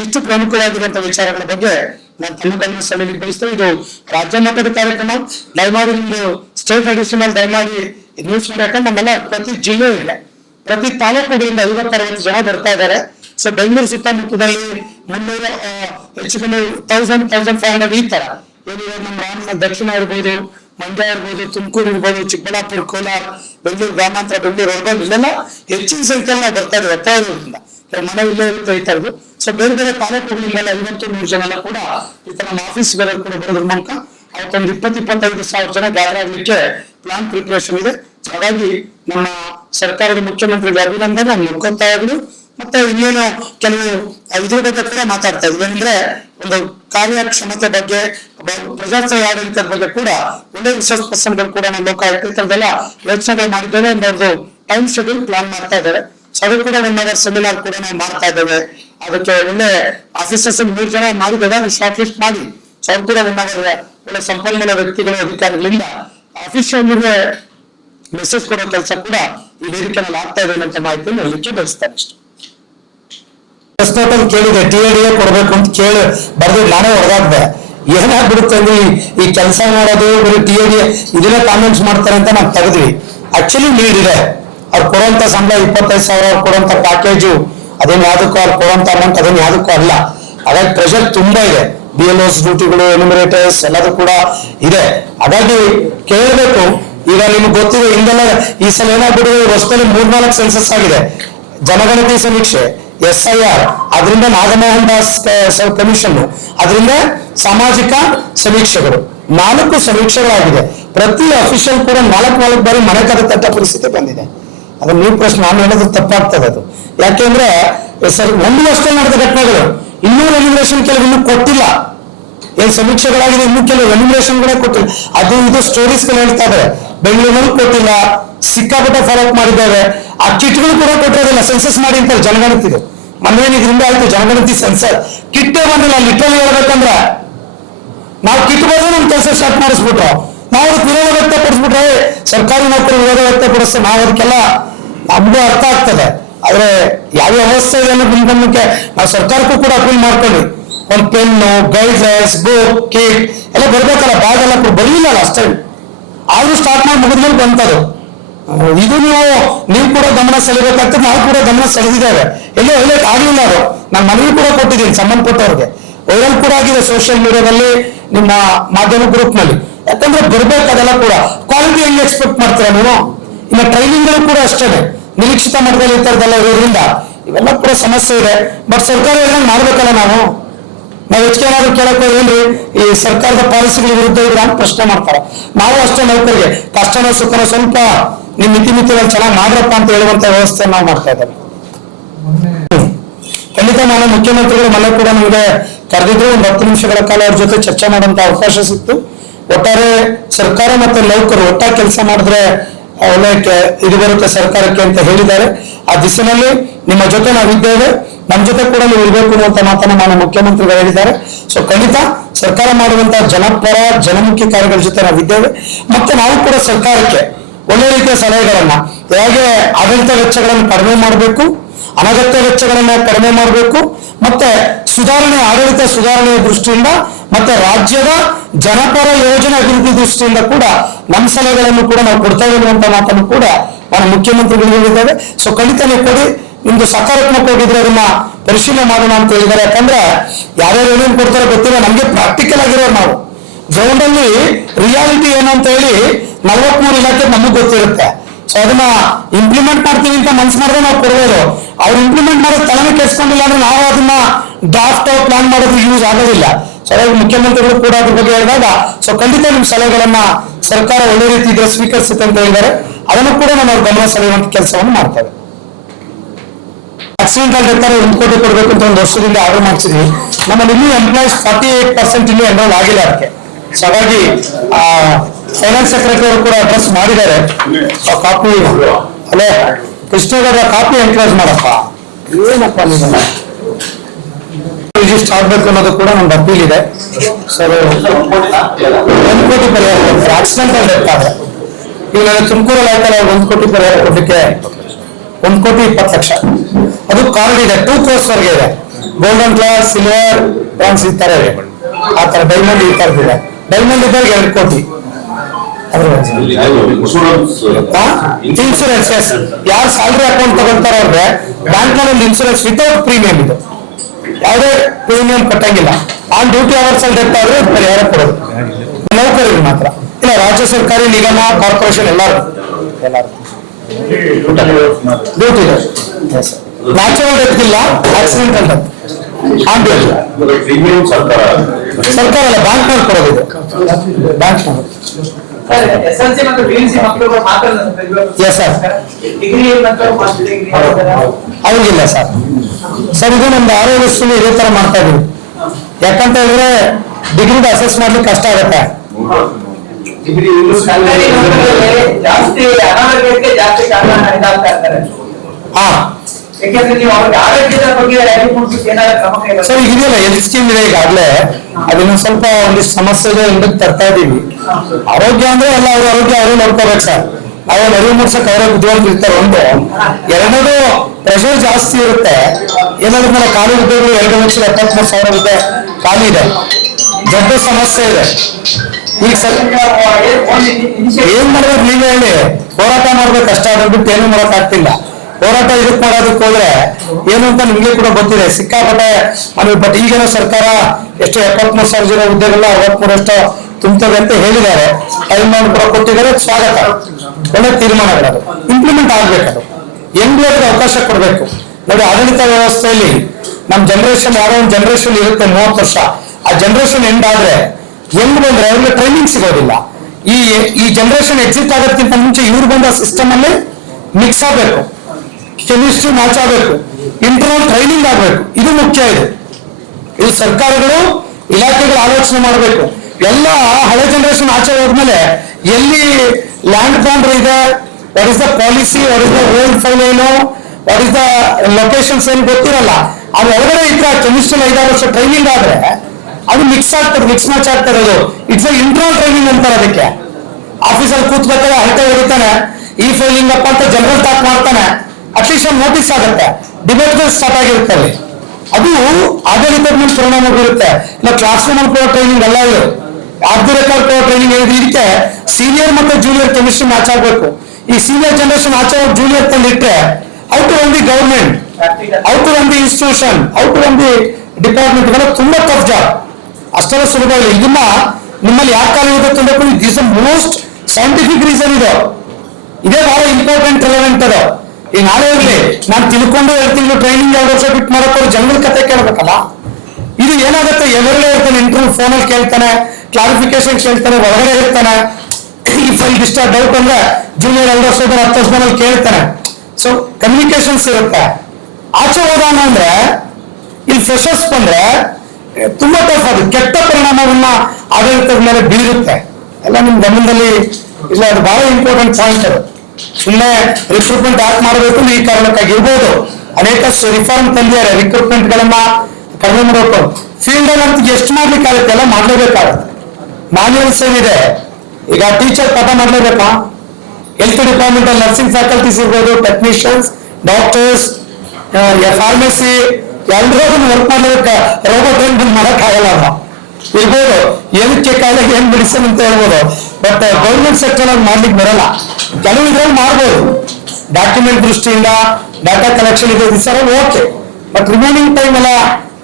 ಇಷ್ಟು ಪ್ರಮುಖವಾಗಿರುವಂತಹ ವಿಚಾರಗಳ ಬಗ್ಗೆ ನಾನು ತಮ್ಮ ಗಮನ ಸೆಳೆಯಲಿಕ್ಕೆ ಬಯಸ್ತೇನೆ. ಇದು ರಾಜ್ಯ ಮಟ್ಟದ ಕಾರ್ಯಕ್ರಮ. ದಯಮಾಡಿ ನಿಮ್ದು ಸ್ಟೇಟ್ ಅಡಿಷನಲ್ ದಯಮಾಡಿ ನ್ಯೂಸ್ ಮಾಡಕ್ಕೆ ನಮ್ಮೆಲ್ಲ ಪ್ರತಿ ಜಿಲ್ಲೆ ಇಲ್ಲ, ಪ್ರತಿ ತಾಲೂಕುಗಳಿಂದ 50-60 ಜನ ಬರ್ತಾ ಇದ್ದಾರೆ. ಸೊ ಬೆಂಗಳೂರು ಸುತ್ತಮುತ್ತದಲ್ಲಿ 300 ಹೆಚ್ಚು ಕಮ್ಮಿ 1000-1500 ಈ ತರ ಏನಿದೆ. ನಮ್ಮ ದಕ್ಷಿಣ ಇರ್ಬೋದು, ಮಂಡ್ಯ ಇರ್ಬೋದು, ತುಮಕೂರು ಇರ್ಬೋದು, ಚಿಕ್ಕಬಳ್ಳಾಪುರ, ಕೋಲಾರ, ಬೆಂಗಳೂರು ಗ್ರಾಮಾಂತರ, ಬೆಂಗಳೂರು ಅರ್ಬನ್, ಇಲ್ಲೆಲ್ಲ ಹೆಚ್ಚಿನ ಸಂಖ್ಯೆಯಲ್ಲಿ ನಾವು ಬರ್ತಾ ಇದ್ದೀವಿ. ಒತ್ತಾಯ ಇರೋದ್ರಿಂದ ಮನೆ ಇಲ್ಲೇ ಇರುತ್ತೆ ಈ ತರದ್ದು. ಸೊ ಬೇರೆ ಬೇರೆ ತಾಲೂಕುಗಳಿಂದೆಲ್ಲ 50-100 ಜನ ಕೂಡ ಈ ತರ ನಮ್ಮ ಆಫೀಸ್ ಬೇರೆ ಕೂಡ ಬರೋದ್ರ ಮೂಲಕ ಅವತ್ತೊಂದು 20-25 ಸಾವಿರ ಜನ ಗ್ಯಾದರ್ ಆಗ್ಲಿಕ್ಕೆ ಪ್ಲಾನ್ ಪ್ರಿಪರೇಷನ್ ಇದೆ. ಹಾಗಾಗಿ ನಮ್ಮ ಸರ್ಕಾರದ ಮುಖ್ಯಮಂತ್ರಿಗೆ ಅಭಿನಂದನೆ, ಮುಖಂತಾಯಗಳು. ಮತ್ತೆ ಇನ್ನೇನು ಕೆಲವು ಇದ್ರ ಬಗ್ಗೆ ಕೂಡ ಮಾತಾಡ್ತಾ ಇದ್ವಿ. ಅಂದ್ರೆ ಒಂದು ಕಾರ್ಯಕ್ಷಮತೆ ಬಗ್ಗೆ, ಪ್ರಜಾಸ್ವಾಮ್ಯ ಆಡಳಿತದ ಬಗ್ಗೆ ಕೂಡ ಒಳ್ಳೆ ರಿಸರ್ಚ್ ಪರ್ಸನ್ಗಳು ಕೂಡ ನಮ್ಮ ಲೋಕಾಯುಕ್ತದೆಲ್ಲ ಯೋಚನೆಗಳು ಮಾಡಿದ್ದೇವೆ. ಒಂದು ಟೈಮ್ ಶೆಡ್ಯೂಲ್ ಪ್ಲಾನ್ ಮಾಡ್ತಾ ಇದ್ದಾರೆ. ಸೊ ಅದು ಕೂಡ ನಮ್ಮ ಸೆಮಿನಾರ್ ಕೂಡ ನಾವು ಮಾಡ್ತಾ ಇದ್ದೇವೆ. ಅದಕ್ಕೆ ಒಳ್ಳೆ ಆಫೀಸರ್ಸ್ 3 ಜನ ಮಾಡಿದ್ದೇವೆ, ಶಾರ್ಟ್ ಲಿಸ್ಟ್ ಮಾಡಿ. ಸೊ ಅವ್ರು ಕೂಡ ಒಳ್ಳೆ ಸಂಪನ್ಮೂಲ ವ್ಯಕ್ತಿಗಳು, ಅಧಿಕಾರಿಗಳಿಂದ ಅಫಿಷಿಯಲ್ ಮೆಸೇಜ್ ಕೊಡೋ ಕೆಲಸ ಕೂಡ ಈ ವೇದಿಕೆಯಲ್ಲಿ ಆಗ್ತಾ ಇದೆ ಅಂತ ಮಾಹಿತಿಯನ್ನು ಹೇಳಲಿಕ್ಕೆ ಬಯಸ್ತಾರೆ. ಕೇಳಿದೆ TADA ಕೊಡ್ಬೇಕು ಅಂತ ಕೇಳಿ ಬರ್ದು ನಾನೇ ಹೊರಗಾಗ್ದೆ. ಏನಾಗ್ಬಿಡುತ್ತೆ ಅಂದ್ರೆ ಈ ಕೆಲಸ ಮಾಡೋದು ಬರೀ TAD ಇದನ್ನೇ ಕಾಮೆಂಟ್ಸ್ ಮಾಡ್ತಾರೆ ಅಂತ ನಾವು ತೆಗೆದ್ವಿ. ಆಕ್ಚುಲಿ ನೀಡ್ ಇದೆ. ಅವ್ರು ಕೊಡುವಂತ ಸಂಬಳ 25,000, ಅವ್ರು ಕೊಡುವಂತ ಪ್ಯಾಕೇಜು ಅದೇನು ಯಾವುದಕ್ಕೂ, ಅವ್ರು ಕೊಡುವಂತ ಅಮೌಂಟ್ ಅದೇನು ಯಾವುದಕ್ಕೂ ಅಲ್ಲ. ಹಾಗಾಗಿ ಪ್ರೆಷರ್ ತುಂಬಾ ಇದೆ. BLOs ಡ್ಯೂಟಿಗಳು, ಎನ್ಯುಮರೇಟರ್ಸ್ ಎಲ್ಲದೂ ಕೂಡ ಇದೆ. ಹಾಗಾಗಿ ಕೇಳಬೇಕು. ಈಗ ನಿಮ್ಗೆ ಗೊತ್ತಿದೆ, ಹಿಂದೆಲ್ಲ ಈ ಸಲ ಏನಾಗ್ಬಿಟ್ಟಿದೆ, ವರ್ಷದಲ್ಲಿ 3-4 ಸೆನ್ಸಸ್ ಆಗಿದೆ. ಜನಗಣತಿ ಸಮೀಕ್ಷೆ, SIR, ಅದರಿಂದ ನಾಗಮೋಹನ್ ದಾಸ್ ಕಮಿಷನ್, ಅದರಿಂದ ಸಾಮಾಜಿಕ ಸಮೀಕ್ಷೆಗಳು, 4 ಸಮೀಕ್ಷೆಗಳಾಗಿದೆ. ಪ್ರತಿ ಅಫಿಷಿಯಲ್ ಕೂಡ 4 ಬಾರಿ ಮನೆ ಕದ ತಟ್ಟ ಪರಿಸ್ಥಿತಿ ಬಂದಿದೆ. ಅದು ನೀವು ಪ್ರಶ್ನೆ, ನಾನು ಹೇಳೋದು ತಪ್ಪಾಗ್ತದೆ. ಅದು ಯಾಕೆಂದ್ರೆ ಸರ್ 1 ವರ್ಷದಲ್ಲಿ ನಡೆದ ಘಟನೆಗಳು, ಇನ್ನೂ ರೆನ್ಯುಮರೇಷನ್ ಕೆಲವು ಇನ್ನೂ ಕೊಟ್ಟಿಲ್ಲ. ಏನ್ ಸಮೀಕ್ಷೆಗಳಾಗಿದೆ, ಇನ್ನೂ ಕೆಲವು ರೆನ್ಯುಮರೇಷನ್ಗಳೇ ಕೊಟ್ಟಿಲ್ಲ. ಅದು ಇದು ಸ್ಟೋರೀಸ್ಗಳು ಹೇಳ್ತಾ ಇದ್ದಾರೆ. ಬೆಂಗಳೂರಲ್ಲಿ ಕೊಟ್ಟಿಲ್ಲ, ಸಿಕ್ಕಾಪಟ್ಟೆ ಫಾಲೋ ಅಪ್ ಮಾಡಿದ್ದೇವೆ. ಆ ಕಿಟ್ಗಳು ಕೂಡ ಕೊಟ್ಟಿರೋದಿಲ್ಲ. ಸೆನ್ಸಸ್ ಮಾಡಿ ಅಂತಾರೆ ಜನಗಣತಿದು. ಮೊನ್ನೆ ಇದರಿಂದ ಆಯ್ತು ಜನಗಣತಿ ಸೆನ್ಸರ್, ಕಿಟ್ಟೇ ಬಂದಿಲ್ಲ. ಲಿಟ್ರಲಿ ಹೇಳ್ಬೇಕಂದ್ರೆ ನಾವು ಕಿಟ್ ಬಂದ್ರೆ ನಮ್ ಕೆಲಸ ಸ್ಟಾರ್ಟ್ ಮಾಡಿಸ್ಬಿಟ್ರು. ನಾವು ಅದಕ್ಕೆ ವಿರೋಧ ವ್ಯಕ್ತಪಡಿಸ್ಬಿಟ್ರೆ ಸರ್ಕಾರಿ ನೌಕರಿ ವಿರೋಧ ವ್ಯಕ್ತಪಡಿಸ್ತಾರೆ. ನಾವು ಅದಕ್ಕೆಲ್ಲ ನಮ್ಗೂ ಅರ್ಥ ಆಗ್ತದೆ. ಆದ್ರೆ ಯಾವ ವ್ಯವಸ್ಥೆ ಇದೆ ಅನ್ನೋ ಗಮನಕ್ಕೆ ನಾವು ಸರ್ಕಾರಕ್ಕೂ ಕೂಡ ಅಪೀಲ್ ಮಾಡ್ಕೊಳ್ಳಿ. ಒಂದು ಪೆನ್ನು, ಗೈಡ್ಲೈನ್ಸ್, ಬುಕ್, ಕಿಟ್ ಎಲ್ಲ ಬರ್ಬೇಕಲ್ಲ. ಬ್ಯಾಗ್ ಎಲ್ಲ ಬರಲಿಲ್ಲ ಅಷ್ಟೇ. ಆದ್ರೂ ಸ್ಟಾರ್ಟ್ ಮಾಡಿ ಮುಗಿದ್ಮೇಲೆ ಬಂತದು. ಇದು ನೀವು ಕೂಡ ಗಮನ ಸೆಳೆಬೇಕಾಗ್ತದೆ. ನಾವು ಕೂಡ ಗಮನ ಸೆಳೆದಿದ್ದೇವೆ. ಎಲ್ಲೋ ಆಗ್ಲಿಲ್ಲ. ಅದು ನಾನು ಮನವಿ ಕೂಡ ಕೊಟ್ಟಿದ್ದೀನಿ ಸಂಬಂಧಪಟ್ಟವ್ರಿಗೆ. ವೈರಲ್ ಕೂಡ ಆಗಿದೆ ಸೋಷಿಯಲ್ ಮೀಡಿಯಾದಲ್ಲಿ, ನಿಮ್ಮ ಮಾಧ್ಯಮ ಗ್ರೂಪ್ ನಲ್ಲಿ. ಯಾಕಂದ್ರೆ ಬರ್ಬೇಕು ಅದೆಲ್ಲ ಕೂಡ. ಕ್ವಾಲಿಟಿ ಹೆಂಗ್ ಎಕ್ಸ್ಪೆಕ್ಟ್ ಮಾಡ್ತೀರಾ ನೀವು? ಇನ್ನು ಟ್ರೈನಿಂಗ್ಗಳು ಕೂಡ ಅಷ್ಟೇ ನಿರೀಕ್ಷಿತ ಮಟ್ಟದಲ್ಲಿ ಇರ್ತದಲ್ಲ ಇರೋದ್ರಿಂದ ಇವೆಲ್ಲ ಕೂಡ ಸಮಸ್ಯೆ ಇದೆ. ಬಟ್ ಸರ್ಕಾರ ಏನಂಗ್ ಮಾಡ್ಬೇಕಲ್ಲ. ನಾವು ಹೆಚ್ಚಿಗೆ ಏನಾದ್ರು ಕೇಳಕ್ಕೆ ಏನ್ರಿ ಈ ಸರ್ಕಾರದ ಪಾಲಿಸಿಗಳ ವಿರುದ್ಧ ಇದ್ರೆ ಅಂತ ಪ್ರಶ್ನೆ ಮಾಡ್ತಾರೆ. ನಾವು ಅಷ್ಟೇ ನೌಕರಿಗೆ ಕಷ್ಟನೋ ಸುಖನೋ ಸ್ವಲ್ಪ ನಿಮ್ ಮಿತಿಗಳಲ್ಲಿ ಚೆನ್ನಾಗಿ ಮಾಡ್ರಪ್ಪ ಅಂತ ಹೇಳುವಂತ ವ್ಯವಸ್ಥೆ ನಾವು ಮಾಡ್ತಾ ಇದ್ದೇವೆ. ಖಂಡಿತ ನಾನು ಮುಖ್ಯಮಂತ್ರಿಗಳು ಮನೆ ಕೂಡ ನಮಗೆ ಕರೆದಿದ್ರು. ಒಂದು 10 ನಿಮಿಷಗಳ ಕಾಲ ಅವ್ರ ಜೊತೆ ಚರ್ಚೆ ಮಾಡುವಂತ ಅವಕಾಶ ಸಿಕ್ತು. ಒಟ್ಟಾರೆ ಸರ್ಕಾರ ಮತ್ತೆ ನೌಕರು ಒಟ್ಟಾಗಿ ಕೆಲಸ ಮಾಡಿದ್ರೆ ಒಳ್ಳೆ ಇದು ಬರುತ್ತೆ ಸರ್ಕಾರಕ್ಕೆ ಅಂತ ಹೇಳಿದ್ದಾರೆ. ಆ ದಿಸೆನಲ್ಲಿ ನಿಮ್ಮ ಜೊತೆ ನಾವಿದ್ದೇವೆ, ನಮ್ಮ ಜೊತೆ ಕೂಡ ನೀವು ಇರಬೇಕು ಅನ್ನುವಂತ ಮಾತನ್ನ ನಾನು ಮುಖ್ಯಮಂತ್ರಿಗಳು ಹೇಳಿದ್ದಾರೆ. ಸೊ ಖಂಡಿತ ಸರ್ಕಾರ ಮಾಡುವಂತಹ ಜನಪರ ಜನಮುಖಿ ಕಾರ್ಯಗಳ ಜೊತೆ ನಾವಿದ್ದೇವೆ. ಮತ್ತೆ ನಾವು ಕೂಡ ಸರ್ಕಾರಕ್ಕೆ ಒಳ್ಳೆ ರೀತಿಯ ಸಲಹೆಗಳನ್ನ, ಹೇಗೆ ಆಡಳಿತ ವೆಚ್ಚಗಳನ್ನು ಕಡಿಮೆ ಮಾಡಬೇಕು, ಅನಗತ್ಯ ವೆಚ್ಚಗಳನ್ನ ಕಡಿಮೆ ಮಾಡಬೇಕು, ಮತ್ತೆ ಆಡಳಿತ ಸುಧಾರಣೆಯ ದೃಷ್ಟಿಯಿಂದ ಮತ್ತೆ ರಾಜ್ಯದ ಜನಪರ ಯೋಜನೆ ಅಭಿವೃದ್ಧಿ ದೃಷ್ಟಿಯಿಂದ ಕೂಡ ನಮ್ಮ ಸಲಹೆಗಳನ್ನು ಕೂಡ ನಾವು ಕೊಡ್ತೇವೆ ಅನ್ನುವಂತ ಮಾತನ್ನು ಕೂಡ ನಾನು ಮುಖ್ಯಮಂತ್ರಿಗಳು ಹೇಳಿದ್ದೇವೆ. ಸೊ ಖಂಡಿತ ನೀವು ಕೊಡಿ. ನಿಮ್ದು ಸಕಾರಾತ್ಮಕ ಹೋಗಿದ್ರೆ ಅದನ್ನ ಪರಿಶೀಲನೆ ಮಾಡೋಣ ಅಂತ ಹೇಳಿದ್ದಾರೆ. ಯಾಕಂದ್ರೆ ಯಾರ್ಯಾರು ಏನೇನು ಕೊಡ್ತಾರೆ ಗೊತ್ತಿಲ್ಲ. ನಮ್ಗೆ ಪ್ರಾಕ್ಟಿಕಲ್ ಆಗಿರೋರು ನಾವು. ಗ್ರೌಂಡ್ ಅಲ್ಲಿ ರಿಯಾಲಿಟಿ ಏನು ಅಂತ ಹೇಳಿ 43 ಇಲಾಖೆ ನಮಗ್ ಗೊತ್ತಿರುತ್ತೆ. ಸೊ ಅದನ್ನ ಇಂಪ್ಲಿಮೆಂಟ್ ಮಾಡ್ತೀವಿ ಅಂತ ಮನ್ಸು ಮಾಡಿದ್ರೆ ನಾವು ಕೊಡ್ಬೋದು. ಅವ್ರು ಇಂಪ್ಲಿಮೆಂಟ್ ಮಾಡೋದು ತಲೆನೇ ಕೆಡ್ಸ್ಕೊಂಡಿಲ್ಲ ಅಂದ್ರೆ ನಾವು ಅದನ್ನ ಡ್ರಾಫ್ಟ್ ಪ್ಲಾನ್ ಮಾಡೋದು ಯೂಸ್ ಆಗೋದಿಲ್ಲ. ಸೊ ಹಾಗಾಗಿ ಮುಖ್ಯಮಂತ್ರಿಗಳು ಕೂಡ ಅದ್ರ ಬಗ್ಗೆ ಹೇಳಿದಾಗ ಸೊ ಖಂಡಿತ ನಿಮ್ ಸಲಹೆಗಳನ್ನ ಸರ್ಕಾರ ಒಳ್ಳೆ ರೀತಿ ಇದ್ರೆ ಸ್ವೀಕರಿಸುತ್ತೆ ಅಂತ ಹೇಳಿದ್ದಾರೆ. ಅದನ್ನು ಕೂಡ ನಾವು ಗಮನ ಸೆಳೆಯುವಂತ ಕೆಲಸವನ್ನು ಮಾಡ್ತೇವೆ. ಆಕ್ಸಿಡೆಂಟಲ್ ಡೆತ್ 1 ಕೋಟಿ ಕೊಡಬೇಕು ಅಂತ 1 ವರ್ಷದಿಂದ ಆರ್ಡರ್ ಮಾಡಿಸಿದ್ವಿ. ನಮ್ಮಲ್ಲಿ ಇನ್ನೂ ಎಂಪ್ಲಾಯೀಸ್ 48% ಇನ್ನೂ ಎನ್ರೋಲ್ ಆಗಿಲ್ಲ ಅದಕ್ಕೆ. ಸೊ ಹಾಗಾಗಿ ಫೈನಾನ್ಸ್ ಸೆಕ್ರೆಟರಿ ಅವರು ಕೂಡ ಅಡ್ರೆಸ್ ಮಾಡಿದ್ದಾರೆ. ಕಾಪಿ ಅಲ್ಲೇ ಕೃಷ್ಣಗೌಡ ಕಾಪಿ ಎನ್ಕ್ಲೋಸ್ ಮಾಡಪ್ಪ. ಏನಪ್ಪ ನೀವು ರಿಜಿಸ್ಟರ್ ಆಗ್ಬೇಕು ಅನ್ನೋದು ಕೂಡ ನಮ್ದು ಅಪೀಲ್ ಇದೆ. ಸರ್ 1 ಕೋಟಿ ಪರಿಹಾರ ಆಕ್ಸಿಡೆಂಟಲ್ ಡೆತ್ ಆದ್ರೆ ಈಗ ನಾನು ತುಮಕೂರಲ್ಲಿ ಆಯ್ತಲ್ಲ 1 ಕೋಟಿ ಪರಿಹಾರ ಕೊಡ್ಲಿಕ್ಕೆ 1,20,00,000. ಅದು ಕಾರ್ಡ್ ಇದೆ 2 crores ವರೆಗೆ ಇದೆ. ಗೋಲ್ಡನ್ ಕ್ಲಾಸ್, ಸಿಲ್ವರ್, ಬ್ರಾನ್ಸ್ ಈ ತರ ಇದೆ. ಆ ತರ ಡೈಮಂಡ್ ಈ ತರದಿದೆ. ಡೈಮಂಡ್ ಇದ್ದಾಗ 2 ಕೋಟಿ. ಇನ್ಶೂರೆನ್ಸ್ ಯಾರು ಸ್ಯಾಲರಿ ಅಕೌಂಟ್ ತಗೊಳ್ತಾರ ಅವ್ರಿಗೆ ಬ್ಯಾಂಕ್ ನಲ್ಲಿ ಒಂದು ಇನ್ಶೂರೆನ್ಸ್ ವಿತೌಟ್ ಪ್ರೀಮಿಯಂ. ಇದು ಯಾವುದೇ ಪ್ರೀಮಿಯಂ ಕಟ್ಟಂಗಿಲ್ಲ. ಆನ್ ಡ್ಯೂಟಿ ಅವರ್ಸ್ ಅಲ್ಲಿ ಡೆತ್ ಆದ್ರೆ ಪರಿಹಾರ ಕೊಡೋದು ನೌಕರಿಗೆ ಮಾತ್ರ. ಇಲ್ಲ ರಾಜ್ಯ ಸರ್ಕಾರಿ ನಿಗಮ ಕಾರ್ಪೊರೇಷನ್ ಎಲ್ಲರೂ ಡ್ಯೂಟಿ ಇದೆ. ನ್ಯಾಚುರಲ್ ಡೆತ್ ಇಲ್ಲ, ಆಕ್ಸಿಡೆಂಟಲ್ ಡೆತ್ ಆನ್ ಡ್ಯೂಟಿ. ಸರ್ಕಾರ ಅಲ್ಲ, ಬ್ಯಾಂಕ್ ನಲ್ಲಿ ಕೊಡೋದು. ಬ್ಯಾಂಕ್ ನಲ್ಲಿ ಅವ್ರಿಗಿಲ್ಲ ಸರ್. ಸರ್ ಇದು ನಮ್ದು ಆರೋಗ್ಯದಲ್ಲಿ ಇದೇ ತರ ಮಾಡ್ತಾ ಇದೀವಿ. ಯಾಕಂತ ಹೇಳಿದ್ರೆ ಡಿಗ್ರಿ ಅಸೆಸ್ ಮಾಡ್ಲಿಕ್ಕೆ ಕಷ್ಟ ಆಗುತ್ತೆ. ಹಾ ಸರ್ ಇದೆಯಲ್ಲ ಹೆಲ್ತ್ ಸ್ಕೀಮ್ ಇದೆ ಈಗಾಗಲೇ. ಅದನ್ನ ಸ್ವಲ್ಪ ಒಂದಿಷ್ಟು ಸಮಸ್ಯೆಗೆ ಹಿಂದಕ್ಕೆ ತರ್ತಾ ಇದೀವಿ. ಆರೋಗ್ಯ ಅಂದ್ರೆ ಎಲ್ಲ ಅವ್ರ ಆರೋಗ್ಯ ಅವರೇ ನೋಡ್ಕೋಬೇಕು ಸರ್. ಅವ್ರ ಅರಿವು ಮೂಡ್ಸಕ್ ಅವರೇ ಬುದ್ಧಿವಂತ ಇರ್ತಾರೆ. ಒಂದು ಎರಡನೇದು ಪ್ರೆಷರ್ ಜಾಸ್ತಿ ಇರುತ್ತೆ. ಏನಾದ್ರು ಖಾಲಿ ಉದ್ಯೋಗಗಳು 2,73,000 ರೂಪಾಯಿ ಖಾಲಿ ಇದೆ. ದೊಡ್ಡ ಸಮಸ್ಯೆ ಇದೆ. ಈಗ ಏನ್ ಮಾಡ್ಬೇಕು ನೀವೇ ಹೇಳಿ, ಹೋರಾಟ ಮಾಡ್ಬೇಕು ಅಷ್ಟ, ಅದ್ರ ಬಿಟ್ಟು ಏನು ಮಾಡಕ್ ಆಗ್ತಿಲ್ಲ. ಹೋರಾಟ ಇದಕ್ ಮಾಡೋದಕ್ಕೆ ಹೋದ್ರೆ ಏನು ಅಂತ ನಿಮ್ಗೆ ಕೂಡ ಗೊತ್ತಿದೆ, ಸಿಕ್ಕಾಪಟ್ಟೆ ಬಟ್ ಈಗೇನೋ ಸರ್ಕಾರ ಎಷ್ಟು 73,000 ಜನ ಹುದ್ದೆಗಳನ್ನ 63 ತುಂಬುತ್ತದೆ ಅಂತ ಹೇಳಿದ್ದಾರೆ. ಟೈಮ್ ಕೂಡ ಕೊಟ್ಟಿದ್ದಾರೆ, ಸ್ವಾಗತ. ಒಳ್ಳೆ ತೀರ್ಮಾನಗಳು ಇಂಪ್ಲಿಮೆಂಟ್ ಆಗ್ಬೇಕದು, ಹೆಂಗ್ ಅವಕಾಶ ಕೊಡ್ಬೇಕು ನೋಡಿ. ಆಡಳಿತ ವ್ಯವಸ್ಥೆಯಲ್ಲಿ ನಮ್ ಜನರೇಷನ್, ಯಾರೋ ಒಂದು ಜನರೇಷನ್ ಇರುತ್ತೆ 30 ವರ್ಷ, ಆ ಜನರೇಷನ್ ಎಂಡ್ ಆದ್ರೆ ಹೆಂಗ್ ಬಂದ್ರೆ ಅವ್ರಿಗೆ ಟ್ರೈನಿಂಗ್ ಸಿಗೋದಿಲ್ಲ. ಈ ಜನರೇಷನ್ ಎಕ್ಸಿಟ್ ಆಗೋದಕ್ಕಿಂತ ಮುಂಚೆ ಇವ್ರು ಬಂದ ಸಿಸ್ಟಮ್ ಅಲ್ಲಿ ಮಿಕ್ಸ್ ಆಗ್ಬೇಕು, ಕೆಮಿಸ್ಟ್ರಿ ಮ್ಯಾಚ್ ಆಗ್ಬೇಕು, ಇಂಟರ್ನಲ್ ಟ್ರೈನಿಂಗ್ ಆಗ್ಬೇಕು. ಇದು ಮುಖ್ಯ. ಇದು ಸರ್ಕಾರಗಳು, ಇಲಾಖೆಗಳು ಆಲೋಚನೆ ಮಾಡಬೇಕು. ಎಲ್ಲ ಹಳೆ ಜನರೇಷನ್ ಆಚೆ ಹೋದ್ಮೇಲೆ ಎಲ್ಲಿ ಲ್ಯಾಂಡ್ ಬೌಂಡ್ರಿ ಇದೆ, what is the policy, what is the old file ಏನು, ವಾಟ್ ಇಸ್ ದ ಲೊಕೇಶನ್ಸ್ ಏನು ಗೊತ್ತಿರಲ್ಲ. ಅದು ಒಳಗಡೆ ಇದ್ರೆ ಕೆಮಿಸ್ಟ್ರಿ 5-6 ವರ್ಷ ಟ್ರೈನಿಂಗ್ ಆದ್ರೆ ಅದು ಮಿಕ್ಸ್ ಆಗ್ತದೆ, ಮಿಕ್ಸ್ ಮ್ಯಾಚ್ ಆಗ್ತದೆ. ಅದು ಇಟ್ಸ್ ಇಂಟರ್ನಲ್ ಟ್ರೈನಿಂಗ್ ಅಂತಾರೆ ಅದಕ್ಕೆ. ಆಫೀಸಲ್ಲಿ ಕೂತ್ಬೇಕಾದ್ರೆ ಹರಟೆ ಹೊಡಿತಾನೆ, ಈ ಫೈಲಿಂಗ್ ಅಪ್ಪ ಅಂತ ಜನರಲ್ ಟಾಕ್ ಮಾಡ್ತಾನೆ, ಅಟ್ಲೀಸ್ಟ್ ಒಂದು ನೋಟಿಸ್ ಆಗುತ್ತೆ, ಡಿಬೇಟ್ಗಳು ಸ್ಟಾರ್ಟ್ ಆಗಿರುತ್ತೆ. ಅದು ಆಡಳಿತದ ಮೇಲೆ ಪರಿಣಾಮ ಬೀರುತ್ತೆ. ಇಲ್ಲ ಕ್ಲಾಸ್ ರೂಮ್ ಅಲ್ಲಿ ಕೊಡೋ ಟ್ರೈನಿಂಗ್ ಎಲ್ಲ ಇದು, ಆಫ್ ರೆಕಾರ್ಡ್ ಕೊಡೋ ಟ್ರೈನಿಂಗ್ ಇದಕ್ಕೆ ಸೀನಿಯರ್ ಮತ್ತೆ ಜೂನಿಯರ್ ಕೆಮಿಸ್ಟ್ರಿ ಮ್ಯಾಚ್ ಆಗಬೇಕು. ಈ ಸೀನಿಯರ್ ಜನರೇಷನ್ ಆಚೆ ಜೂನಿಯರ್ ತಂದಿಟ್ರೆ ought to run the government, ought to run the institution, ought to run the department ಗಳು ತುಂಬಾ ಟಫ್ ಜಾಬ್. ಅಷ್ಟೆಲ್ಲ ಸುಲಭ ಇಲ್ಲ. ಇದನ್ನ ನಿಮ್ಮಲ್ಲಿ ಯಾಕೆ ಕಾಲ ತಂದಬೇಕು, ದಿಸ್ ಮೋಸ್ಟ್ ಸೈಂಟಿಫಿಕ್ ರೀಸನ್ ಇದು. ಇದೇ ಬಹಳ ಇಂಪಾರ್ಟೆಂಟ್ ರೆಲೆವೆಂಟ್ ಅದು. ಈಗ ನಾಳೆ ಇರಲಿ, ನಾನು ತಿಳ್ಕೊಂಡು 2 ತಿಂಗಳು ಟ್ರೈನಿಂಗ್ 2 ವರ್ಷ ಬಿಟ್ಟು ಮಾಡೋಕೆ ಜನಗಳ ಕತೆ ಕೇಳ್ಬೇಕಲ್ಲ. ಇದು ಏನಾಗುತ್ತೆ, ಎವರಲ್ಲೇ ಇರ್ತಾನೆ, ಇಂಟರ್ವ್ಯೂ ಫೋನಲ್ಲಿ ಕೇಳ್ತಾನೆ, ಕ್ಲಾರಿಫಿಕೇಶನ್ ಕೇಳ್ತಾನೆ, ಒಳಗಡೆ ಇರ್ತಾನೆ. ಈ ಫೈಲ್ ಇಷ್ಟ ಡೌಟ್ ಅಂದ್ರೆ ಜೂನಿಯರ್ 2 ವರ್ಷ 10 ವರ್ಷದಲ್ಲಿ ಕೇಳ್ತಾನೆ. ಸೊ ಕಮ್ಯುನಿಕೇಶನ್ಸ್ ಇರುತ್ತೆ. ಆಚೆ ಹೋದಾನ ಅಂದ್ರೆ ಇಲ್ಲಿ ಫ್ರೆಶರ್ಸ್ ಬಂದ್ರೆ ತುಂಬಾ ಟಫ್. ಅದು ಕೆಟ್ಟ ಪರಿಣಾಮವನ್ನ ಆಡಳಿತದ ಮೇಲೆ ಬೀರುತ್ತೆ. ಎಲ್ಲ ನಿಮ್ ಗಮನದಲ್ಲಿ ಇಲ್ಲ, ಅದು ಬಹಳ ಇಂಪಾರ್ಟೆಂಟ್ ಪಾಯಿಂಟ್. ಅದು ಸುಮ್ಮನೆ ರಿಕ್ರೂಟ್ಮೆಂಟ್ ಯಾಕೆ ಮಾಡಬೇಕು ಈ ಕಾರಣಕ್ಕಾಗಿ ಇರ್ಬೋದು. ಅನೇಕ ರಿಫಾರ್ಮ್ ತಂದಿದ್ದಾರೆ, ರಿಕ್ರೂಟ್ಮೆಂಟ್ ಗಳನ್ನ ಕಡಿಮೆ ಮಾಡಬೇಕು. ಫೀಲ್ಡ್ ಅಲ್ಲಿ ಅಂತ ಎಷ್ಟು ಮಾಡ್ಲಿಕ್ಕಾಗುತ್ತೆ, ಎಲ್ಲ ಮಾಡ್ಲೇಬೇಕಾಗುತ್ತೆ. ಮ್ಯಾನ್ಯುಯಲ್ಸ್ ಏನಿದೆ, ಈಗ ಟೀಚರ್ ಪಾಠ ಮಾಡ್ಲೇಬೇಕಾ, ಹೆಲ್ತ್ ಡಿಪಾರ್ಟ್ಮೆಂಟ್ ಅಲ್ಲಿ ನರ್ಸಿಂಗ್ ಫ್ಯಾಕಲ್ಟೀಸ್ ಇರ್ಬೋದು, ಟೆಕ್ನಿಷಿಯನ್ಸ್, ಡಾಕ್ಟರ್ಸ್, ಫಾರ್ಮಸಿ, ಎಲ್ಲರೂ ವರ್ಕ್ ಮಾಡ್ಲೇಬೇಕು. ರೋಬೋಟ್ ಏನ್ ಬಂದು ಮಾಡಕ್ಕಾಗಲ್ಲ ಇರ್ಬೋದು, ಏನಕ್ಕೆ ಕಾಯಿಲೆಗೆ ಏನ್ ಮೆಡಿಸಿನ್ ಅಂತ ಹೇಳ್ಬೋದು. ಬಟ್ ಗೌರ್ಮೆಂಟ್ ಸೆಕ್ಟರ್ ಅಲ್ಲಿ ಮಾಡ್ಲಿಕ್ಕೆ ಬರಲ್ಲ. ಕೆಲವು ಇದ್ರಲ್ಲಿ ಮಾಡ್ಬೋದು, ಡಾಕ್ಯುಮೆಂಟ್ ದೃಷ್ಟಿಯಿಂದ ಡಾಟಾ ಕಲೆಕ್ಷನ್ ಇದೆ sir, okay. But remaining time ಎಲ್ಲ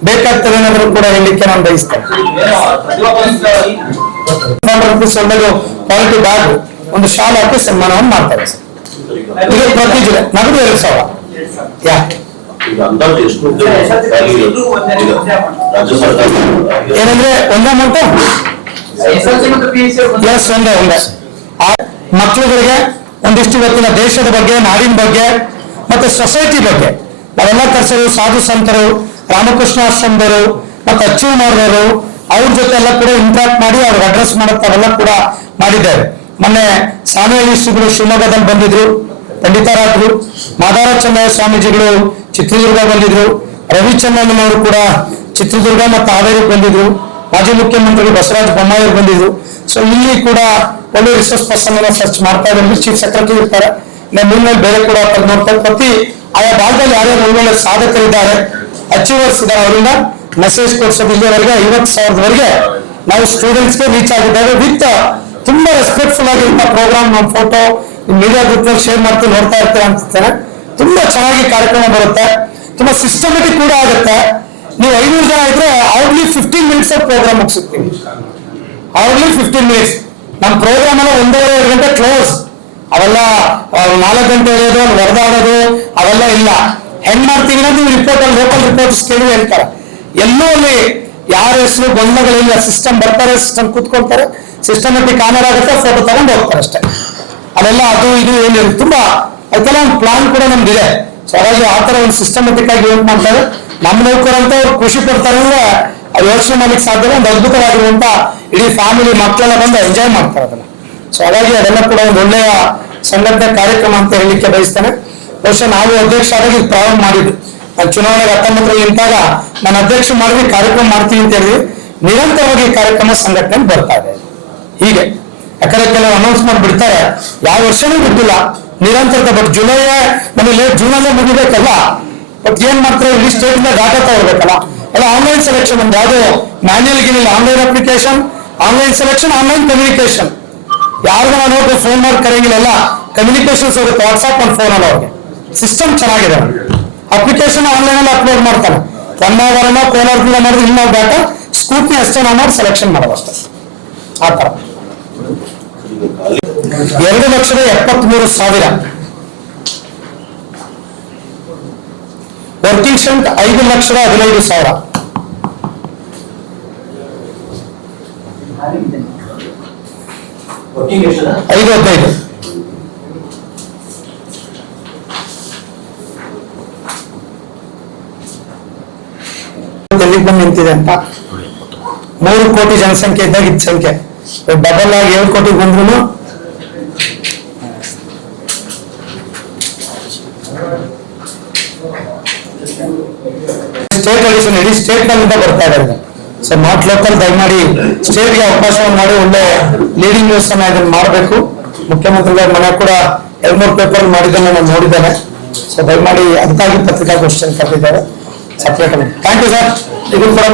ಬೇಕಾಗ್ತದೆ ಏನಾದ್ರು ಕೂಡ ಹೇಳಲಿಕ್ಕೆ ನಾನು ಬಯಸ್ತೇನೆ. ಕ್ವಾಲಿಟಿ ಬ್ಯಾಗ್, ಒಂದು ಶಾಲ್ ಹಾಕಿ ಸನ್ಮಾನವನ್ನು ಮಾಡ್ತಾರೆ ಸರ್. ಇದು ಪ್ರತಿ ಜಿಲ್ಲೆ ನಗದು 2,000. ಏನಂದ್ರೆ ಒಂದೇ ಅಮೌಂಟ್ ಪ್ಲಸ್ ಒಂದೇ ಮಕ್ಕಳುಗಳಿಗೆ ಒಂದಿಷ್ಟು ಇವತ್ತಿನ ದೇಶದ ಬಗ್ಗೆ, ನಾಡಿನ ಬಗ್ಗೆ ಮತ್ತೆ ಸೊಸೈಟಿ ಬಗ್ಗೆ ನಾವೆಲ್ಲ ಕರ್ಸರು, ಸಾಧು ಸಂತರು, ರಾಮಕೃಷ್ಣ ಆಶ್ರಮದವರು ಮತ್ತೆ ಅಚೀವ್ ಮಾಡಿದವರು, ಅವ್ರ ಜೊತೆ ಎಲ್ಲ ಕೂಡ ಇಂಟ್ರಾಕ್ಟ್ ಮಾಡಿ ಅವ್ರಿಗೆ ಅಡ್ರೆಸ್ ಮಾಡುತ್ತೆ ಅವೆಲ್ಲ ಕೂಡ ಮಾಡಿದ್ದಾರೆ. ಮೊನ್ನೆ ಸ್ವಾಮಿ ಶ್ರೀಗಳು ಶಿವಮೊಗ್ಗದಲ್ಲಿ ಬಂದಿದ್ರು, ಪಂಡಿತರಾದ್ರು. ಮಾದಾರ ಚೆನ್ನಯ್ಯ ಸ್ವಾಮೀಜಿಗಳು ಚಿತ್ರದುರ್ಗ ಬಂದಿದ್ರು. ರವಿಚಂದ್ರನವರು ಕೂಡ ಚಿತ್ರದುರ್ಗ ಮತ್ತು ಹಾವೇರಿಗೆ ಬಂದಿದ್ರು. ಮಾಜಿ ಮುಖ್ಯಮಂತ್ರಿ ಬಸವರಾಜ ಬೊಮ್ಮಾಯಿ ಬಂದಿದ್ರು. ಸೊ ಇಲ್ಲಿ ಕೂಡ ಒಳ್ಳೆ ರಿಸರ್ಚ್ ಪರ್ಸನ್ ಸರ್ಚ್ ಮಾಡ್ತಾ ಇದ್ದಾರೆ. ಚೀಫ್ ಸೆಕ್ರೆಟರಿ ಇರ್ತಾರೆ, ಮುಂದೆ ಬೇರೆ ಕೂಡ ನೋಡ್ತಾರೆ. ಪ್ರತಿ ಆಯಾ ಭಾಗದಲ್ಲಿ ಯಾರ್ಯಾರು ಒಳ್ಳೊಳ್ಳೆ ಸಾಧಕರಿದ್ದಾರೆ, ಅಚೀವರ್ಸ್ ಇದ್ದಾರೆ, ಅವರಿಂದ ಮೆಸೇಜ್ ಕೊಡ್ಸೋದು. ಇಲ್ಲಿವರೆಗೆ 50,000ವರೆಗೆ ನಾವು ಸ್ಟೂಡೆಂಟ್ಸ್ಗೆ ರೀಚ್ ಆಗಿದ್ದೇವೆ. ವಿತ್ ತುಂಬಾ ರೆಸ್ಪೆಕ್ಟ್ಫುಲ್ ಆಗಿರುವಂತ ಪ್ರೋಗ್ರಾಮ್. ನಮ್ಮ ಫೋಟೋ ಮೀಡಿಯಾ ಗ್ರೂಪ್ ನಲ್ಲಿ ಶೇರ್ ಮಾಡ್ತೀನಿ, ನೋಡ್ತಾ ಇರ್ತೀರಾ ಅನ್ಸುತ್ತೇನೆ. ತುಂಬಾ ಚೆನ್ನಾಗಿ ಕಾರ್ಯಕ್ರಮ ಬರುತ್ತೆ, ತುಂಬಾ ಸಿಸ್ಟಮೆಟಿಕ್ ಕೂಡ ಆಗುತ್ತೆ. ನೀವು 500 ಜನ ಇದ್ರೆ ಅವ್ರಲ್ಲಿ 15 ಮಿನಿಟ್ಸ್ ಪ್ರೋಗ್ರಾಮ್ ಮುಗಿಸುತ್ತೀವಿ. ಅವ್ರಲ್ಲಿ 15 ಮಿನಿಟ್ಸ್. ನಮ್ಮ ಪ್ರೋಗ್ರಾಮ್ ಎಲ್ಲ 1.5-2 ಗಂಟೆ ಕ್ಲೋಸ್. ಅವೆಲ್ಲ 4 ಗಂಟೆ ಇರೋದು, ಹೊರದಾಡೋದು ಅವೆಲ್ಲ ಇಲ್ಲ. ಹೆಂಗ್ ಮಾಡ್ತೀವಿ ನೀವು ರಿಪೋರ್ಟ್ ಅಲ್ಲಿ ಲೋಕಲ್ ರಿಪೋರ್ಟ್ಸ್ ಕೇಳಿ ಹೇಳ್ತಾರೆ. ಎಲ್ಲೂ ಅಲ್ಲಿ ಯಾರ ಹೆಸರು ಗೊಂದಲಗಳಿಲ್ಲ. ಸಿಸ್ಟಮ್ ಬರ್ತಾರೆ, ಸಿಸ್ಟಮ್ ಕೂತ್ಕೊಳ್ತಾರೆ, ಸಿಸ್ಟಮೆಟಿಕ್ ಆನರ್ ಆಗುತ್ತೆ, ಫೋಟೋ ತಗೊಂಡು ಹೋಗ್ತಾರೆ ಅಷ್ಟೇ. ಅಲ್ಲೆಲ್ಲ ಅದು ಇದು ಏನಿಲ್ಲ. ತುಂಬಾ ಅದಕ್ಕೆಲ್ಲ ಒಂದು ಪ್ಲಾನ್ ಕೂಡ ನಮ್ದಿದೆ. ಸೊ ಹಾಗಾಗಿ ಆ ತರ ಒಂದು ಸಿಸ್ಟಮೆಟಿಕ್ ಆಗಿ ಏನ್ ಮಾಡ್ತಾರೆ, ನಮ್ಮ ನೌಕರಂತ ಅವ್ರು ಖುಷಿ ಪಡ್ತಾರೆ ಅಂದ್ರೆ ಅದು ಯೋಚನೆ ಮಾಡ್ಲಿಕ್ಕೆ ಸಾಧ್ಯ. ಒಂದು ಅದ್ಭುತವಾಗಿರುವಂತ ಇಡೀ ಫ್ಯಾಮಿಲಿ ಮಕ್ಕಳೆಲ್ಲ ಬಂದು ಎಂಜಾಯ್ ಮಾಡ್ತಾರೆ ಅದನ್ನ. ಸೊ ಹಾಗಾಗಿ ಅದೆಲ್ಲ ಕೂಡ ಒಂದು ಒಳ್ಳೆಯ ಸಂಘಟನೆ ಕಾರ್ಯಕ್ರಮ ಅಂತ ಹೇಳಲಿಕ್ಕೆ ಬಯಸ್ತೇನೆ. ಬಹುಶಃ ನಾವು ಅಧ್ಯಕ್ಷ ಆದಾಗ ಇದು ಪ್ರಾರಂಭ ಮಾಡಿದ್ವಿ. ನಾನು ಚುನಾವಣೆಗೆ 19ರಲ್ಲಿ ನಿಂತಾಗ ನಾನು ಅಧ್ಯಕ್ಷ ಮಾಡಿದ್ವಿ, ಕಾರ್ಯಕ್ರಮ ಮಾಡ್ತೀವಿ ಅಂತ ಹೇಳಿ ನಿರಂತರವಾಗಿ ಕಾರ್ಯಕ್ರಮ ಸಂಘಟನೆ ಬರ್ತಾ ಇದೆ. ಹೀಗೆ ಯಾಕಂದ್ರೆ ಕೆಲವು ಅನೌನ್ಸ್ಮೆಂಟ್ ಬಿಡ್ತಾರೆ, ಯಾವ ವರ್ಷನೂ ಬಿಟ್ಟಿಲ್ಲ ನಿರಂತರದ. ಬಟ್ ಜುಲೈ ನಮಗೆ ಲೇಟ್, ಜೂನಲ್ಲೇ ಮುಗಿಬೇಕಲ್ಲ. ಬಟ್ ಏನ್ ಮಾಡ್ತಾರೆ, ಇಲ್ಲಿ ಸ್ಟೇಟ್ ಇಂದ ಡಾಟಾ ತಗೊಳ್ಬೇಕಲ್ಲ. ಅಲ್ಲ ಆನ್ಲೈನ್ ಸೆಲೆಕ್ಷನ್ ಒಂದು ಯಾವುದು ಮ್ಯಾನ್ಯಲ್ ಗಿನಿಲ್ಲ, online application, online selection, online communication. ಯಾರಿಗೂ ನಾನು ಹೋಗಿ ಫೋನ್ ಮಾಡಿ ಕರೆಯಂಗಿಲ್ಲ, ಕಮ್ಯುನಿಕೇಶನ್ಸ್ ಹೋಗುತ್ತೆ ವಾಟ್ಸ್ಆಪ್ ಒಂದು ಫೋನಲ್ಲಿ. ಅವ್ರಿಗೆ ಸಿಸ್ಟಮ್ ಚೆನ್ನಾಗಿದೆ. ಅಪ್ಲಿಕೇಶನ್ ಆನ್ಲೈನ್ ಅಲ್ಲಿ ಅಪ್ಲೋಡ್ ಮಾಡ್ತಾನೆ. ಹೊನ್ನಾವರನ ಕೋಲಾರದಿಂದ ಮಾಡಿದ್ರೆ ಇನ್ನೊಂದು ಡಾಟಾ ಸ್ಕೂಟ್ನಿ ಅಷ್ಟೇ ನಾವು ಮಾಡಿ ಸೆಲೆಕ್ಷನ್ ಮಾಡೋದು ಅಷ್ಟೇ. ಆ ತರ 2,73,000 ವರ್ಕಿಂಗ್ ಸ್ಟೂಡೆಂಟ್ 5,15,000 5,15 ಎಲ್ಲಿಗೆ ಬಂದು ನಿಂತಿದೆ ಅಂತ. 3 ಕೋಟಿ ಜನಸಂಖ್ಯೆ ಇದ್ದಾಗ ಇದ್ದ ಸಂಖ್ಯೆ ಡಬಲ್ ಆಗಿ 7 ಕೋಟಿ ಬಂದ್ರು ಸ್ಟೇಟ್ ಎಡಿಷನ್ ಇಡೀ ಸ್ಟೇಟ್ ನಲ್ಲಿಂದ ಬರ್ತಾ ಇದ್ದಾರೆ. ಸೊ ನಾಟ್ ಲೋಕಲ್, ದಯಮಾಡಿ ಸ್ಟೇಟ್ಗೆ ಅವಕಾಶವನ್ನು ಮಾಡಿ ಒಳ್ಳೆ ಲೀಡಿಂಗ್ ನ್ಯೂಸ್ ಅನ್ನ ಇದನ್ನು ಮಾಡಬೇಕು. ಮುಖ್ಯಮಂತ್ರಿಗಳ ಮನೆ ಕೂಡ 2-3 ಪೇಪರ್ ಮಾಡಿದ್ದನ್ನು ನಾನು ನೋಡಿದ್ದೇನೆ. ಸೊ ದಯಮಾಡಿ ಅದಕ್ಕಾಗಿ ಪತ್ರಿಕಾಗೋಷ್ಠಿಯನ್ನು ಕರೆದಿದ್ದಾರೆ ಸಪ್ರೇಟ್. Thank you sir. ಇದು ಕೂಡ